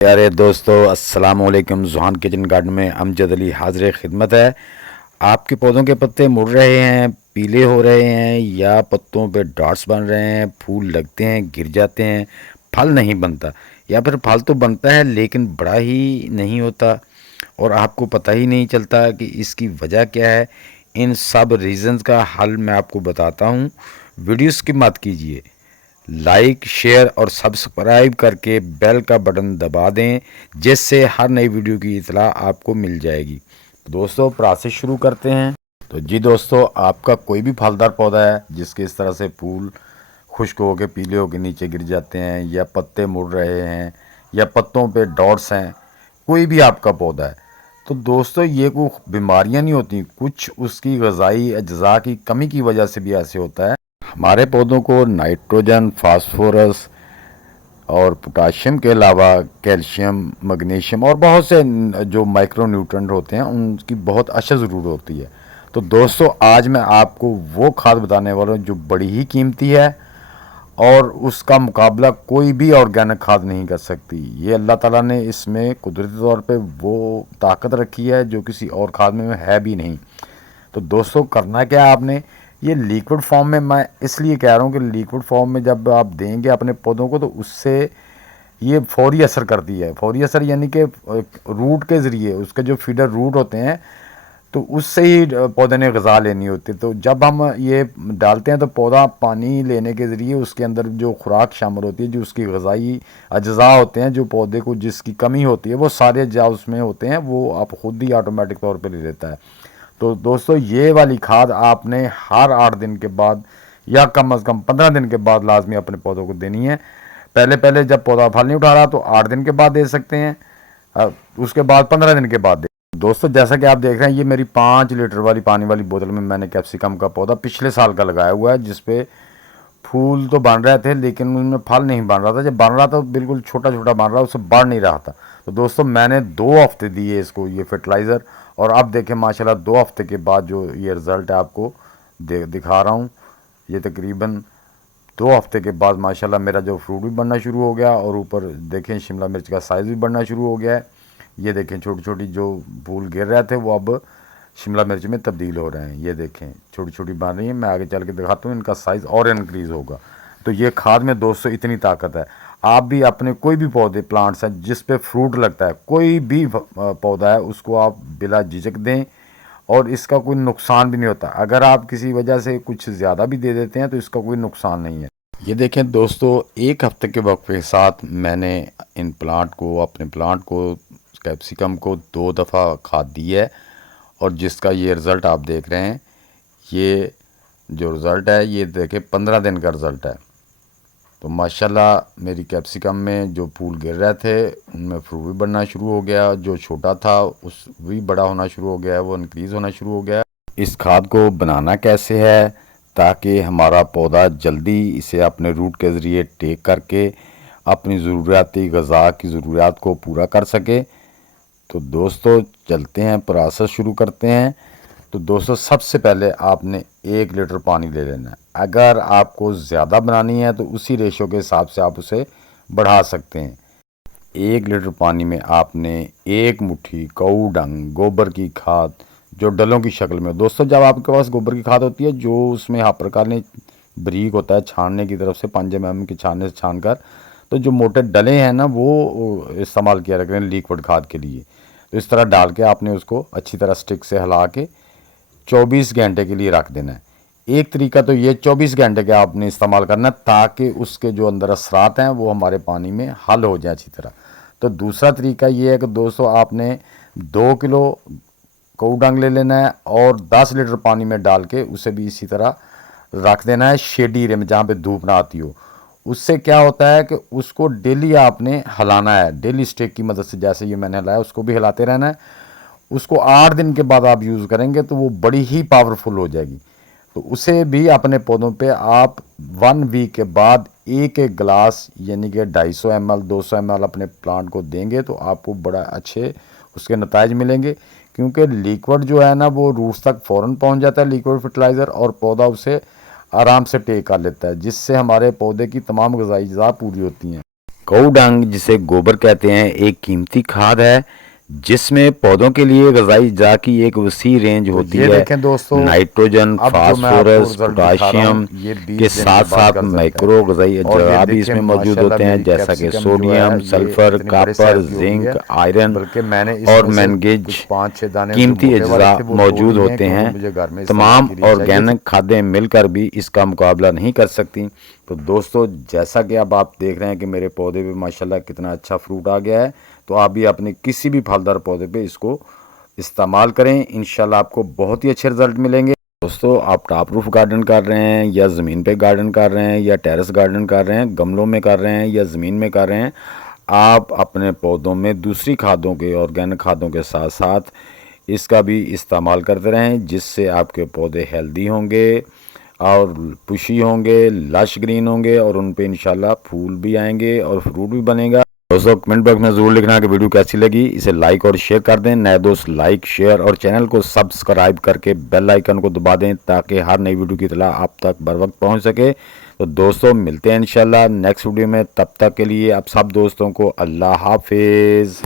प्यारे दोस्तों, अस्सलाम वालेकुम। जुहान किचन गार्डन में अमजद अली हाजिर खिदमत है। आपके पौधों के पत्ते मुड़ रहे हैं, पीले हो रहे हैं, या पत्तों पे डॉट्स बन रहे हैं, फूल लगते हैं, गिर जाते हैं, फल नहीं बनता, या फिर फल तो बनता है लेकिन बड़ा ही नहीं होता और आपको पता ही नहीं चलता कि इसकी वजह क्या है। इन सब रीज़न्स का हल मैं आपको बताता हूँ। वीडियो स्किप मत कीजिए, लाइक शेयर और सब्सक्राइब करके बेल का बटन दबा दें, जिससे हर नई वीडियो की इतला आपको मिल जाएगी। तो दोस्तों, प्रोसेस शुरू करते हैं। तो जी दोस्तों, आपका कोई भी फलदार पौधा है जिसके इस तरह से फूल खुश्क होकर पीले होकर नीचे गिर जाते हैं, या पत्ते मुड़ रहे हैं, या पत्तों पे डॉट्स हैं, कोई भी आपका पौधा है, तो दोस्तों ये कोई बीमारियां नहीं होती, कुछ उसकी ग़िज़ाई अज्जा की कमी की वजह से भी ऐसे होता है। हमारे पौधों को नाइट्रोजन, फास्फोरस और पोटाशियम के अलावा कैल्शियम, मैग्नीशियम और बहुत से जो माइक्रो न्यूट्रेंट होते हैं उनकी बहुत अशद ज़रूरत होती है। तो दोस्तों, आज मैं आपको वो खाद बताने वाला हूँ जो बड़ी ही कीमती है और उसका मुकाबला कोई भी ऑर्गेनिक खाद नहीं कर सकती। ये अल्लाह ताला ने इसमें कुदरती तौर पे वो ताकत रखी है जो किसी और खाद में है भी नहीं। तो दोस्तों, करना क्या है आपने, ये लिक्विड फॉर्म में, मैं इसलिए कह रहा हूँ कि लिक्विड फॉर्म में जब आप देंगे अपने पौधों को तो उससे ये फौरी असर करती है। फौरी असर यानी कि रूट के ज़रिए, उसके जो फीडर रूट होते हैं तो उससे ही पौधे ने ग़िज़ा लेनी होती है। तो जब हम ये डालते हैं तो पौधा पानी लेने के ज़रिए उसके अंदर जो खुराक शामिल होती है, जो उसकी ग़िज़ाई अज्जा होते हैं, जो पौधे को जिसकी कमी होती है, वो सारे अज्जा उसमें होते हैं, वो आप खुद ही ऑटोमेटिक तौर पर ले लेता है। तो दोस्तों, ये वाली खाद आपने हर 8 दिन के बाद या कम अज़ कम 15 दिन के बाद लाजमी अपने पौधों को देनी है। पहले पहले जब पौधा फल नहीं उठा रहा तो 8 दिन के बाद दे सकते हैं, उसके बाद 15 दिन के बाद दे। दोस्तों, जैसा कि आप देख रहे हैं, ये मेरी 5 लीटर वाली पानी वाली बोतल में मैंने कैप्सिकम का पौधा पिछले साल का लगाया हुआ है, जिसपे फूल तो बन रहे थे लेकिन उनमें फल नहीं बन रहा था। जब बन रहा था बिल्कुल छोटा छोटा बन रहा, उससे बढ़ नहीं रहा था। तो दोस्तों, मैंने 2 हफ्ते दिए इसको ये फर्टिलाइज़र, और अब देखें माशाल्लाह 2 हफ्ते के बाद जो ये रिज़ल्ट है आपको दिखा रहा हूँ। ये तकरीबन 2 हफ्ते के बाद माशाल्लाह मेरा जो फ्रूट भी बनना शुरू हो गया, और ऊपर देखें शिमला मिर्च का साइज़ भी बढ़ना शुरू हो गया है। ये देखें छोटी छोटी जो फूल गिर रहे थे वो अब शिमला मिर्च में तब्दील हो रहे हैं। ये देखें छोटी छोटी बन रही हैं, मैं आगे चल के दिखाता हूँ, इनका साइज़ और इनक्रीज़ होगा। तो ये खाद में दोस्तों इतनी ताकत है। आप भी अपने कोई भी पौधे, प्लांट्स हैं जिस पे फ्रूट लगता है, कोई भी पौधा है, उसको आप बिला झिझक दें और इसका कोई नुकसान भी नहीं होता। अगर आप किसी वजह से कुछ ज़्यादा भी दे देते हैं तो इसका कोई नुकसान नहीं है। ये देखें दोस्तों, 1 हफ्ते के वक्त के साथ मैंने इन प्लांट को, अपने प्लांट को, कैप्सिकम को 2 दफ़ा खाद दी है, और जिसका ये रिज़ल्ट आप देख रहे हैं, ये जो रिज़ल्ट है ये देखें 15 दिन का रिज़ल्ट है। तो माशाल्लाह मेरी कैप्सिकम में जो फूल गिर रहे थे उनमें फ्रूट भी बनना शुरू हो गया, जो छोटा था उस भी बड़ा होना शुरू हो गया है, वो इंक्रीज़ होना शुरू हो गया है। इस खाद को बनाना कैसे है ताकि हमारा पौधा जल्दी इसे अपने रूट के ज़रिए टेक करके अपनी ज़रूरियाती ग़िज़ा की ज़रूरियात को पूरा कर सके। तो दोस्तों, चलते हैं, प्रोसेस शुरू करते हैं। तो दोस्तों, सबसे पहले आपने 1 लीटर पानी ले लेना है। अगर आपको ज़्यादा बनानी है तो उसी रेशो के हिसाब से आप उसे बढ़ा सकते हैं। 1 लीटर पानी में आपने 1 मुट्ठी कऊ डंग गोबर की खाद, जो डलों की शक्ल में, दोस्तों जब आपके पास गोबर की खाद होती है जो उसमें आप प्रकार ने बरीक होता है, छानने की तरफ से 5 mm के छानने से छान कर, तो जो मोटे डले हैं ना वो इस्तेमाल किया रखें लिक्विड खाद के लिए। तो इस तरह डाल के आपने उसको अच्छी तरह स्टिक से हिला के 24 घंटे के लिए रख देना है। एक तरीका तो ये 24 घंटे का आपने इस्तेमाल करना है ताकि उसके जो अंदर असरात हैं वो हमारे पानी में हल हो जाए अच्छी तरह। तो दूसरा तरीका ये है कि दोस्तों, आपने 2 किलो कऊडंग ले लेना है और 10 लीटर पानी में डाल के उसे भी इसी तरह रख देना है शेडी एरिया में जहाँ पे धूप ना आती हो। उससे क्या होता है कि उसको डेली आपने हिलाना है, डेली स्टिक की मदद से, जैसे ये मैंने हिलाया उसको भी हिलाते रहना है। उसको 8 दिन के बाद आप यूज़ करेंगे तो वो बड़ी ही पावरफुल हो जाएगी। तो उसे भी अपने पौधों पे आप 1 वीक के बाद एक एक गिलास यानी कि 250 ml 200 ml अपने प्लांट को देंगे तो आपको बड़ा अच्छे उसके नताइज मिलेंगे, क्योंकि लिक्विड जो है ना वो रूट्स तक फ़ौरन पहुंच जाता है लिक्विड फर्टिलाइज़र, और पौधा उसे आराम से टेक कर लेता है, जिससे हमारे पौधे की तमाम ग़िज़ाई अज़ा पूरी होती हैं। गऊ डंग जिसे गोबर कहते हैं एक कीमती खाद है जिसमें पौधों के लिए ग़िज़ाई अज्जा की एक वसी रेंज होती ये है। देखें दोस्तों, नाइट्रोजन, अब जो मैं आपको फास्फोरस, रिजल्ट दिखा रहा पोटाशियम हूँ ये 20 के दिन साथ के बाद साथ का रिजल्ट माइक्रो है। ग़िज़ाई और ये अज्जा भी देखिए इसमें मौजूद माशाल्लाह होते हैं, मेरी जैसा कि कैप्सिकम जो सोडियम, है ये सल्फ़र, इतनी बड़े कॉपर, साइज की हो गई जिंक, है, आयरन बल्कि मैंने और इसमें से मैंगनीज कुछ 5-6 दाने जो कीमती मोटे वाले अज्जा थे वो तोड़ मौजूद लिए हैं, होते क्योंकि हैं। मुझे घर में इस्तेमाल तमाम के लिए चाहिए थे। ऑर्गेनिक खादें मिलकर भी इसका मुकाबला नहीं कर सकती। तो दोस्तों, जैसा कि अब आप देख रहे हैं कि मेरे पौधे पे माशाल्लाह कितना अच्छा फ्रूट आ गया है, तो आप भी अपने किसी भी फलदार पौधे पे इसको इस्तेमाल करें, इंशाल्लाह आपको बहुत ही अच्छे रिजल्ट मिलेंगे। दोस्तों, आप टॉप रूफ गार्डन कर रहे हैं या ज़मीन पे गार्डन कर रहे हैं या टेरेस गार्डन कर रहे हैं, गमलों में कर रहे हैं या ज़मीन में कर रहे हैं, आप अपने पौधों में दूसरी खादों के, ऑर्गेनिक खादों के साथ साथ इसका भी इस्तेमाल करते रहें, जिससे आपके पौधे हेल्दी होंगे और पुशी होंगे, लश ग्रीन होंगे और उन पे इंशाल्लाह फूल भी आएंगे और फ्रूट भी बनेगा। दोस्तों, कमेंट बॉक्स में ज़रूर लिखना कि वीडियो कैसी लगी, इसे लाइक और शेयर कर दें। नए दोस्त लाइक, शेयर और चैनल को सब्सक्राइब करके बेल आइकन को दबा दें ताकि हर नई वीडियो की इत्तला आप तक बर वक्त पहुँच सके। तो दोस्तों, मिलते हैं इंशाल्लाह नेक्स्ट वीडियो में, तब तक के लिए आप सब दोस्तों को अल्लाह हाफिज़।